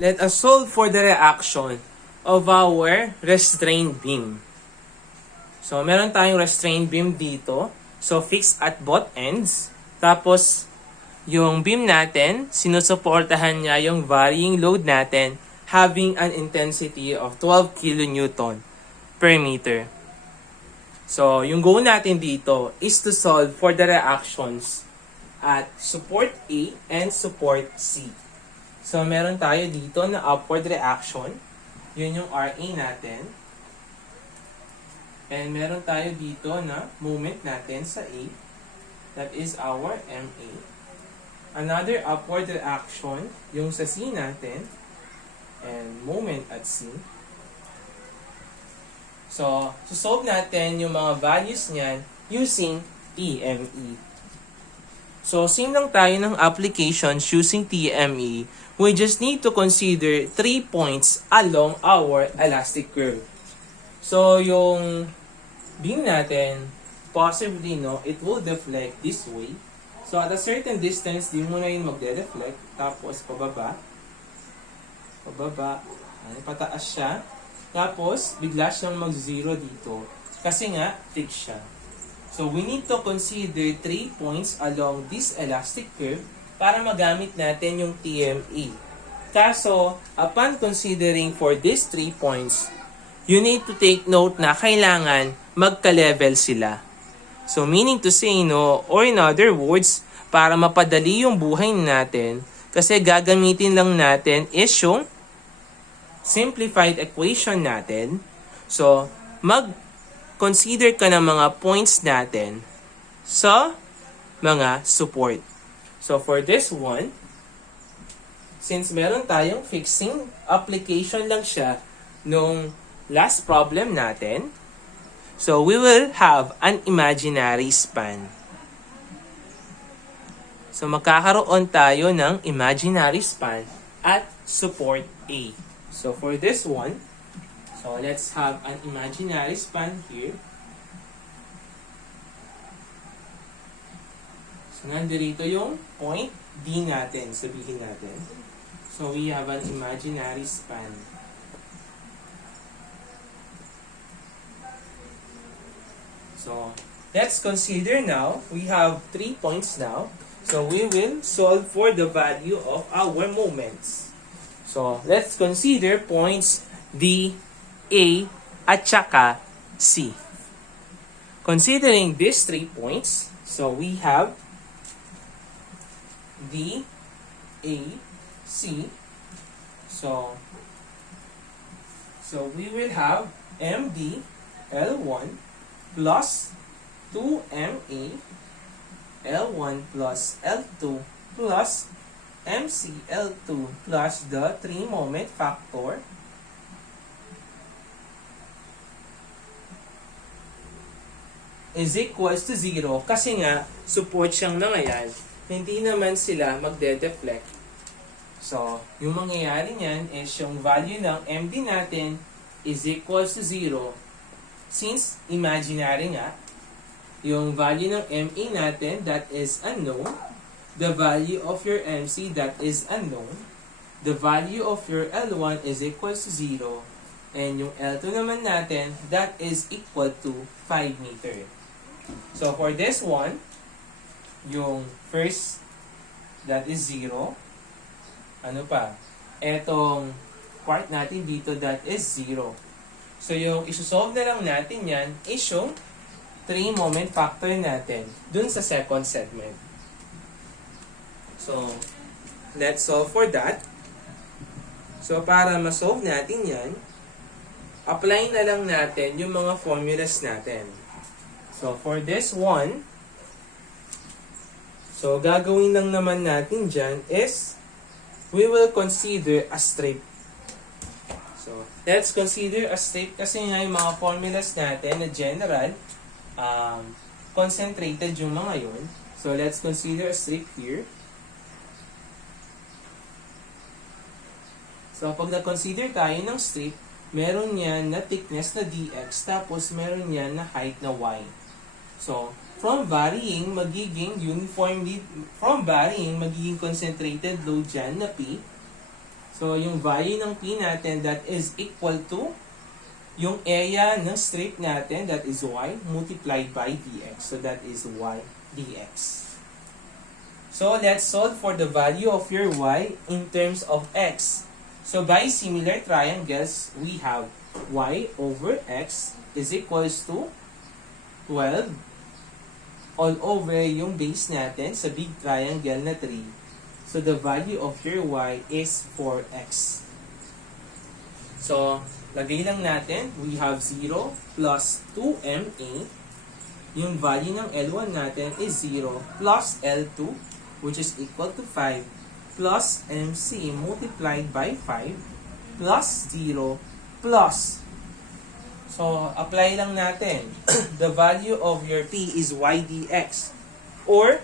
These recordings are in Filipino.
Let us solve for the reaction of our restrained beam. So, meron tayong restrained beam dito. So, fixed at both ends. Tapos, yung beam natin, sinusuportahan niya yung varying load natin having an intensity of 12 kilonewton per meter. So, yung goal natin dito is to solve for the reactions at support A and support C. So, meron tayo dito na upward reaction. Yun yung RA natin. And meron tayo dito na moment natin sa A. That is our MA. Another upward reaction, yung sa C natin. And moment at C. So, solve natin yung mga values niyan using TME. So, same lang tayo ng applications using TME. We just need to consider 3 points along our elastic curve. So, yung beam natin, possibly, it will deflect this way. So, at a certain distance, di mo na yun magde-deflect. Tapos, pababa. Pataas siya. Tapos, bigla siyang mag-zero dito. Kasi nga, fixed siya. So, we need to consider 3 points along this elastic curve para magamit natin yung TME. Kaso, upon considering for these 3 points, you need to take note na kailangan magka-level sila. So, meaning to say, or in other words, para mapadali yung buhay natin, kasi gagamitin lang natin is yung simplified equation natin. So, mag-consider ka ng mga points natin sa mga support. So, for this one, since meron tayong fixing application lang siya nung last problem natin, so we will have an imaginary span. So, magkakaroon tayo ng imaginary span at support A. So, for this one, so let's have an imaginary span here. So, nandito yung point D natin, sabihin natin. So, we have an imaginary span. So, let's consider now, we have 3 points now. So, we will solve for the value of our moments. So, let's consider points D, A, at saka C. Considering these 3 points, so we have D, A, C. So we will have MD L1 plus 2MA L1 plus L2 plus MCL2 plus the 3 moment factor is equals to 0 kasi nga support siyang nangayan, hindi naman sila magde-deflect. So, yung mangyayari niyan is yung value ng MD natin is equals to 0 since imaginary nga. Yung value ng MA natin that is unknown, the value of your MC that is unknown, the value of your L1 is equals to 0, and yung L2 naman natin that is equal to 5 meter. So for this one, yung first that is 0, ano pa? Etong part natin dito that is 0. So yung isosolve na lang natin yan is yung 3 moment factor natin dun sa second segment. So, let's solve for that. So, para ma-solve natin yan, apply na lang natin yung mga formulas natin. So, for this one, so gagawin lang naman natin dyan is, we will consider a strip. So, let's consider a strip kasi nga yung mga formulas natin na general, concentrated yung mga yun. So, let's consider a strip here. So, pag na-consider tayo ng strip, meron yan na thickness na dx, tapos meron yan na height na y. So, from varying, magiging concentrated load dyan na P. So, yung value ng P natin, that is equal to yung area ng strip natin, that is y, multiplied by dx. So, that is y dx. So, let's solve for the value of your y in terms of x. So, by similar triangles, we have y over x is equals to 12 all over yung base natin sa big triangle na 3. So, the value of your y is 4x. So, lagay lang natin, we have 0 plus 2ma. Yung value ng L1 natin is 0 plus L2, which is equal to 5, plus mc multiplied by 5, plus 0, plus. So, apply lang natin. The value of your p is y dx. Or,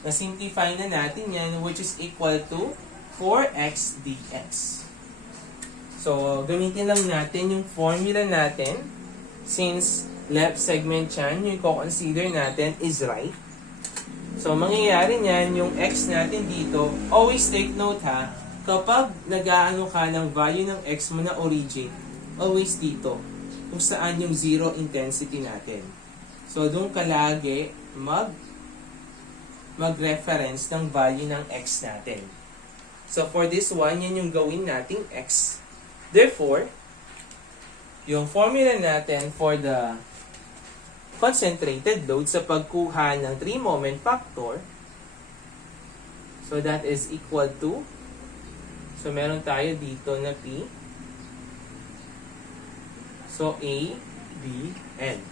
na-simplify na natin yan, which is equal to 4x dx. So, gamitin lang natin yung formula natin. Since left segment yan, yung consider natin is right. So, mangyayari niyan, yung x natin dito, always take note ha, kapag nag-aano ka ng value ng x mo na origin, always dito, kung saan yung zero intensity natin. So, doon ka lagi mag-reference ng value ng x natin. So, for this one, yan yung gawin nating x. Therefore, yung formula natin for the concentrated load sa pagkuha ng 3-moment factor, so that is equal to, so meron tayo dito na P. So, A, B, N.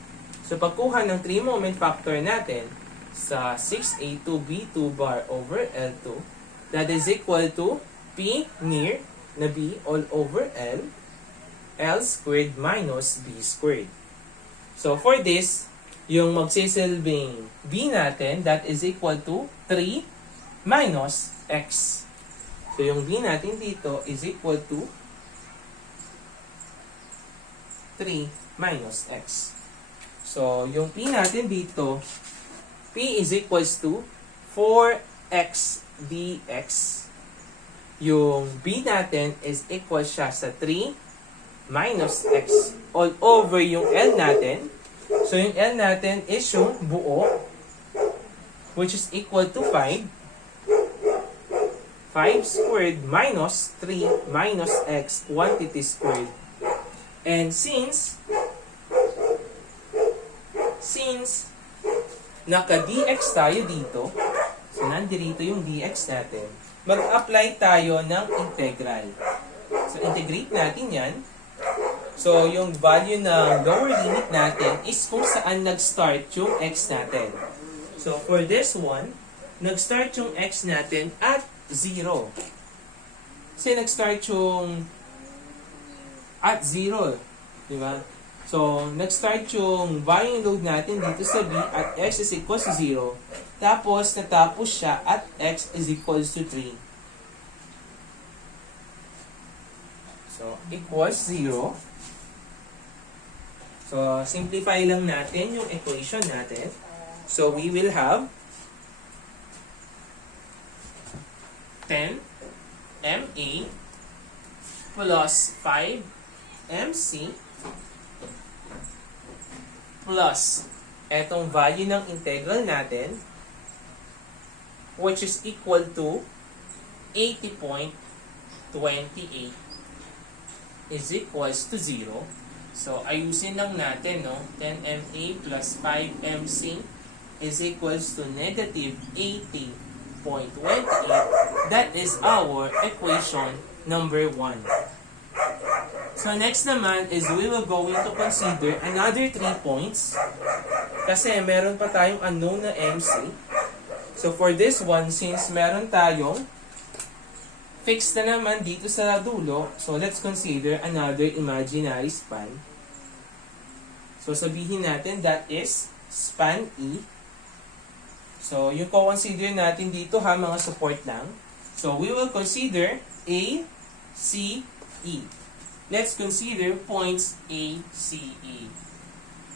So, pagkuha ng 3-moment factor natin, sa 6A2B2 bar over L2, that is equal to P near na B all over L, L squared minus B squared. So for this, yung magsisilbing B natin, that is equal to 3 minus X. So yung B natin dito is equal to 3 minus X. So yung P natin dito, P is equals to 4x dx. Yung B natin is equal siya sa 3 minus x all over yung L natin. So, yung L natin is yung buo, which is equal to 5. 5 squared minus 3 minus x quantity squared. And since naka-dx tayo dito, so nandito yung dx natin, mag-apply tayo ng integral. So, integrate natin yan. So, yung value ng lower limit natin is kung saan nag-start yung x natin. So, for this one, nag-start yung x natin at 0. Kasi nag-start yung at 0. Diba? So, nag-start yung value load natin dito sa B at x is equals to 0. Tapos, natapos siya at x is equals to 3. So, equals 0. So, simplify lang natin yung equation natin. So, we will have 10 MA plus 5 MC plus etong value ng integral natin, which is equal to 80.28 is equals to 0. So, ayusin lang natin, no? 10MA plus 5MC is equals to negative 80.28. That is our equation number 1. So, next naman is we will going to consider another 3 points. Kasi meron pa tayong unknown na MC. So, for this one, since meron tayong fixed na naman dito sa dulo, so let's consider another imaginary span. So, sabihin natin that is span E. So, yung co-consider natin dito ha, mga support lang. So, we will consider A, C, E. Let's consider points A, C, E.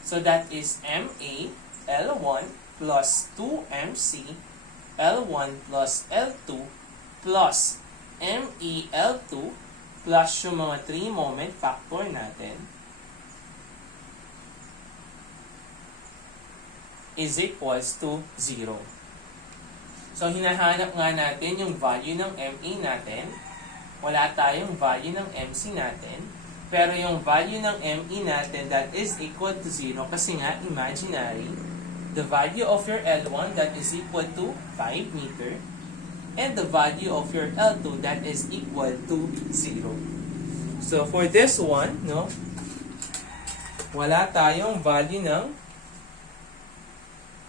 So, that is MA, L1 plus 2MC, L1 plus L2 plus MEL2 plus yung mga 3 moment factor natin is equals to 0. So, hinahanap nga natin yung value ng MA natin. Wala tayong value ng MC natin. Pero yung value ng ME natin, that is equal to 0 kasi nga, imaginary. The value of your L1, that is equal to 5 meter. And the value of your L2, that is equal to 0. So, for this one, no, wala tayong value ng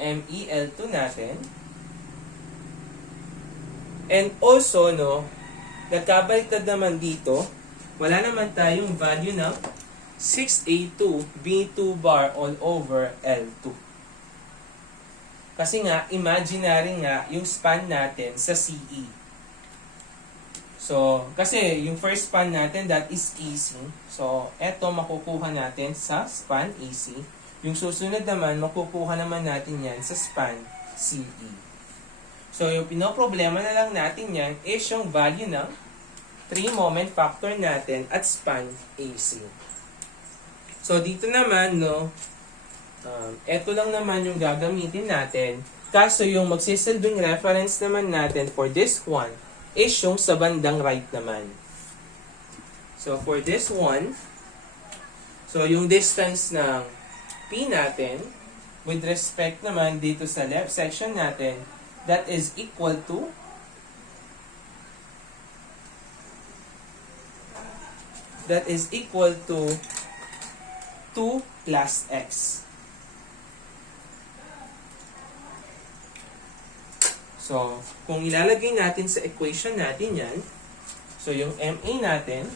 MEL2 natin. And also, no, nagkabaliktad naman dito, wala naman tayong value ng 6A2 B2 bar all over L2. Kasi nga, imaginary nga yung span natin sa CE. So, kasi yung first span natin, that is AC. So, eto makukuha natin sa span AC. Yung susunod naman, makukuha naman natin yan sa span CE. So, yung pinoproblema na lang natin yan is yung value ng 3 moment factor natin at span AC. So, dito naman, no, eto lang naman yung gagamitin natin. Kaso, yung magsisilbing reference naman natin for this one is yung sa bandang right naman. So, for this one, so, yung distance ng P natin, with respect naman dito sa left section natin, that is equal to that is equal to 2 plus x. So, kung ilalagay natin sa equation natin yan, so yung MA natin,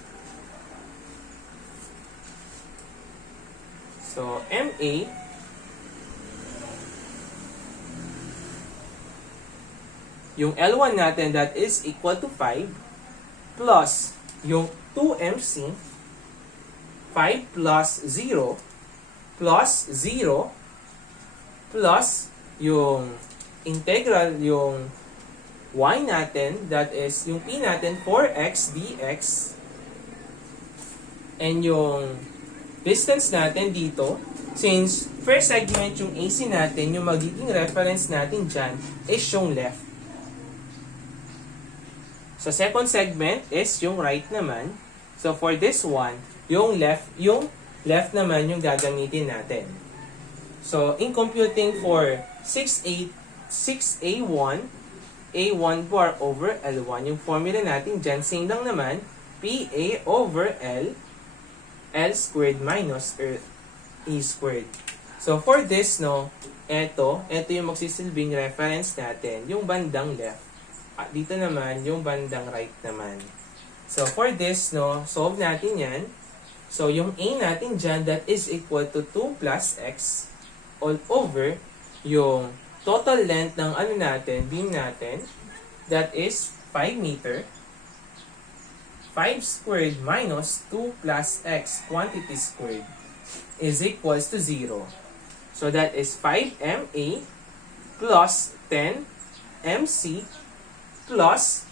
so MA yung L1 natin, that is equal to 5 plus yung 2MC 5 plus 0 plus 0 plus yung integral yung y natin, that is yung p natin 4x dx, and yung distance natin dito, since first segment yung AC natin, yung magiging reference natin dyan is yung left. So, second segment is yung right naman. So, for this one, yung left naman yung gagamitin natin. So, in computing for 6A1, A1 bar over L1, yung formula natin dyan, same lang naman, PA over L squared minus E squared. So, for this, no, ito yung magsisilbing reference natin, yung bandang left. At dito naman, yung bandang right naman. So, for this, no, solve natin yan. So, yung A natin dyan, that is equal to 2 plus x all over yung total length ng ano natin, beam natin, that is 5 meter. 5 squared minus 2 plus x quantity squared is equals to 0. So, that is 5MA plus 10MC plus,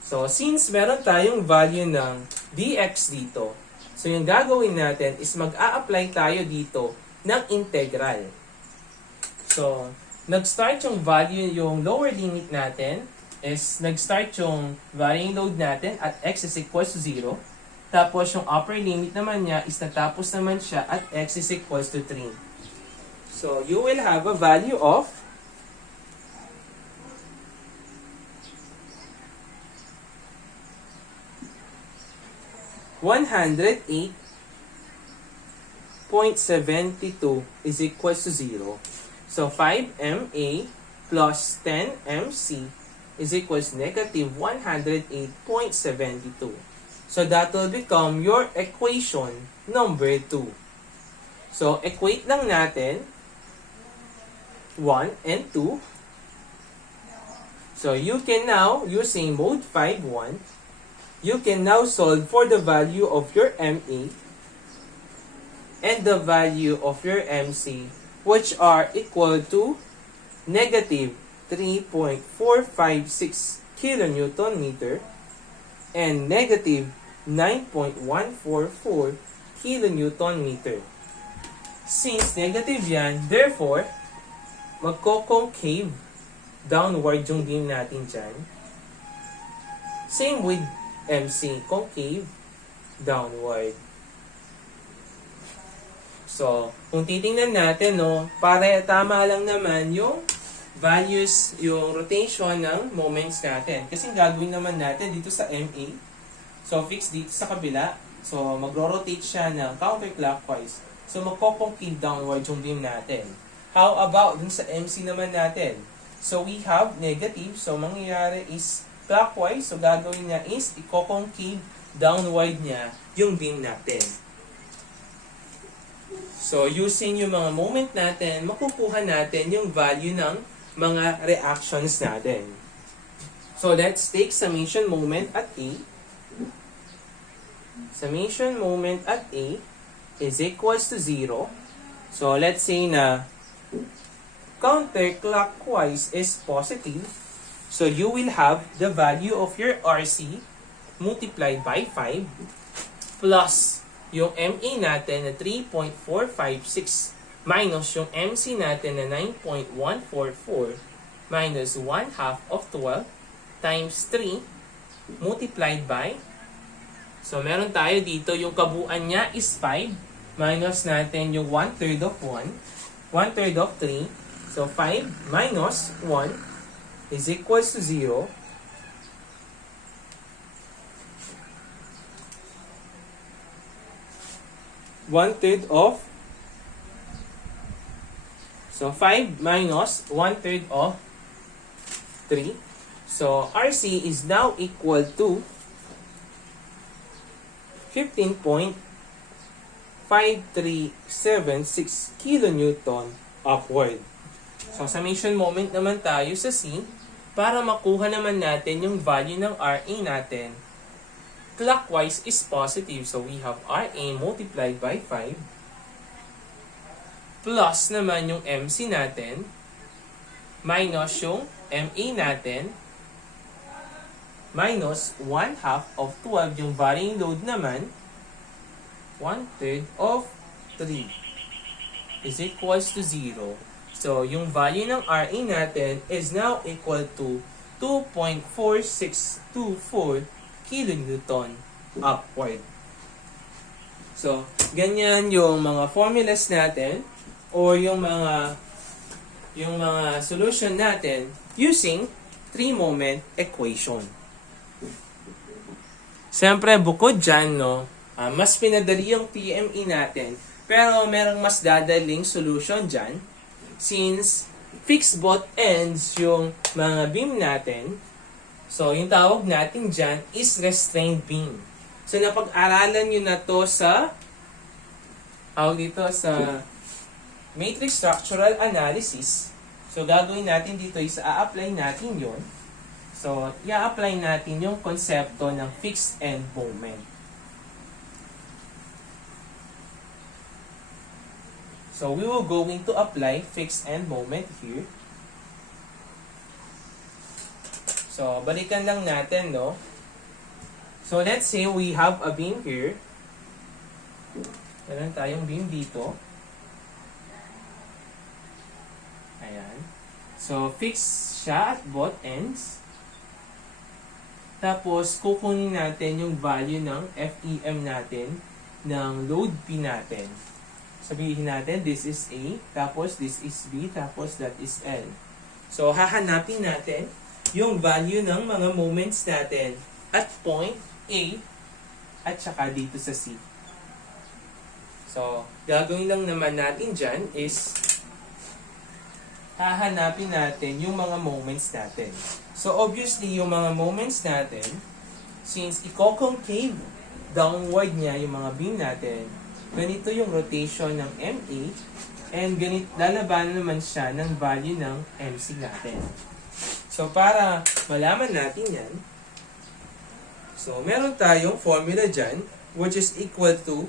so since meron tayong value ng dx dito, so yung gagawin natin is mag-a-apply tayo dito ng integral. So, nag-start yung value, yung lower limit natin is nag-start yung varying load natin at x is equals to 0. Tapos yung upper limit naman niya is natapos naman siya at x is equals to 3. So, you will have a value of 108.72 is equals to 0. So, 5MA plus 10MC is equals negative 108.72. So, that will become your equation number 2. So, equate lang natin 1 and 2. So, you can now, using mode 5.1, you can now solve for the value of your MA and the value of your MC, which are equal to negative 3.456 kilonewton meter and negative 9.144 kilonewton meter. Since negative yan, therefore, magko-concave downward yung beam natin dyan. Same with MC, concave downward. So, kung titingnan natin, no, tama lang naman yung values, yung rotation ng moments natin. Kasi gagawin naman natin dito sa MA. So, fix dito sa kabila. So, magro-rotate siya ng counterclockwise. So, magko-concave downward yung beam natin. How about dun sa MC naman natin? So, we have negative. So, mangyayari is clockwise. So, gagawin niya is i-concave downward niya yung beam natin. So, using yung mga moment natin, makukuha natin yung value ng mga reactions natin. So, let's take summation moment at A. Summation moment at A is equals to 0. So, let's say na counterclockwise is positive. So, you will have the value of your RC multiplied by 5 plus yung MA natin na 3.456 minus yung MC natin na 9.144 minus 1/2 of 12 times 3 multiplied by, so meron tayo dito yung kabuuan niya is 5 minus natin yung 1/3 of 1, 1/3 of 3, so 5 minus 1 is equals to 0. One-third of, so 5 minus 1/3 of 3. So RC is now equal to 15.5376 kilonewton upward. So summation moment naman tayo sa C para makuha naman natin yung value ng RA natin. Clockwise is positive, so we have RA multiplied by 5 plus naman yung MC natin minus yung MA natin minus 1/2 of 12 yung varying load naman 1/3 of 3 is equals to 0. So yung value ng RA natin is now equal to 2.4624 kilonewton upward. So, ganyan yung mga formulas natin or yung mga solution natin using 3-moment equation. Siyempre, bukod dyan, no, mas pinadali yung PME natin, pero merong mas dadaling solution dyan since fixed both ends yung mga beam natin. So, yung tawag natin dyan is restrained beam. So, napag-aralan nyo na to sa matrix structural analysis. So, gagawin natin dito is a-apply natin yon. So, i-apply natin yung konsepto ng fixed end moment. So, we will going to apply fixed end moment here. So, balikan lang natin, no? So, let's say we have a beam here. Meron tayong beam dito. Ayan. So, fix siya at both ends. Tapos, kukunin natin yung value ng FEM natin ng load P natin. Sabihin natin, this is A, tapos this is B, tapos that is L. So, hahanapin natin yung value ng mga moments natin at point A at saka dito sa C. So, gagawin lang naman natin dyan is hahanapin natin yung mga moments natin. So, obviously, yung mga moments natin, since i-concave downward niya yung mga beam natin, ganito yung rotation ng MA and lalabanan naman siya ng value ng MC natin. So, para malaman natin yan, so, meron tayong formula dyan, which is equal to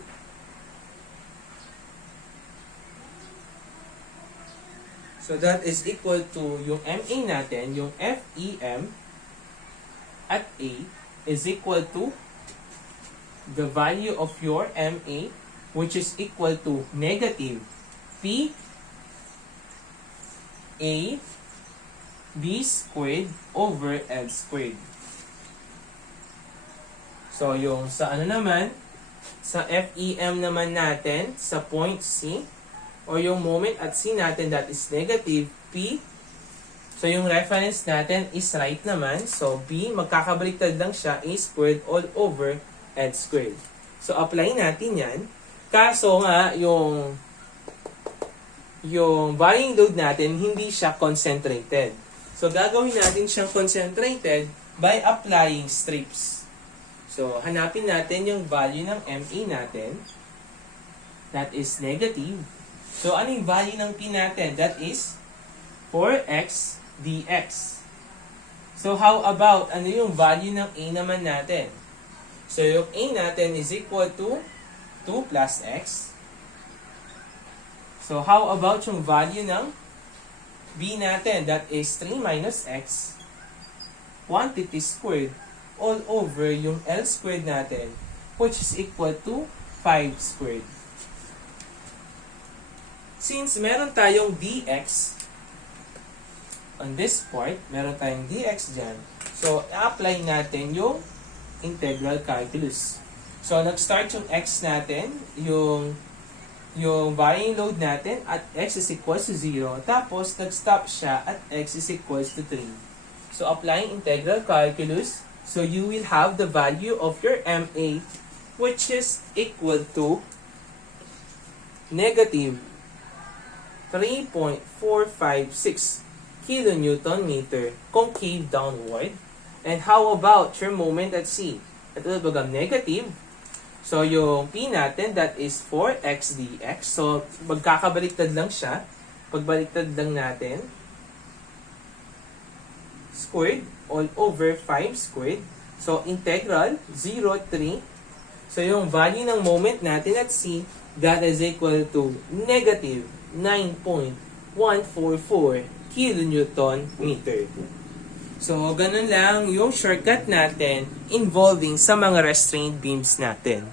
so, that is equal to yung MA natin, yung FEM at A is equal to the value of your MA, which is equal to negative P A B squared over L squared. So, yung sa ano naman, sa FEM naman natin, sa point C, or yung moment at C natin, that is negative P. So, yung reference natin is right naman. So, B, magkakabaliktad lang siya, A squared all over L squared. So, apply natin yan. Kaso nga, yung varying load natin, hindi siya concentrated. So, gagawin natin siyang concentrated by applying strips. So, hanapin natin yung value ng MA natin. That is negative. So, ano yung value ng P natin? That is 4x dx. So, how about, ano yung value ng A naman natin? So, yung A natin is equal to 2 plus x. So, how about yung value ng B natin? That is 3 minus x quantity squared all over yung L squared natin, which is equal to 5 squared. Since meron tayong dx on this part, meron tayong dx dyan, so, i-apply natin yung integral calculus. So, nag-start yung x natin, yung varying load natin at x is equals to 0. Tapos, nag-stop siya at x is equals to 3. So, applying integral calculus, so you will have the value of your MA, which is equal to negative 3.456 kilonewton meter concave downward. And how about your moment at C? Ito bagang negative. So, yung P natin, that is 4x dx. So, magkakabaliktad lang siya. Pagbaliktad lang natin, squared all over 5 squared. So, integral 0, 3. So, yung value ng moment natin at C, that is equal to negative 9.144 kilonewton meter. So, ganun lang yung shortcut natin involving sa mga restrained beams natin.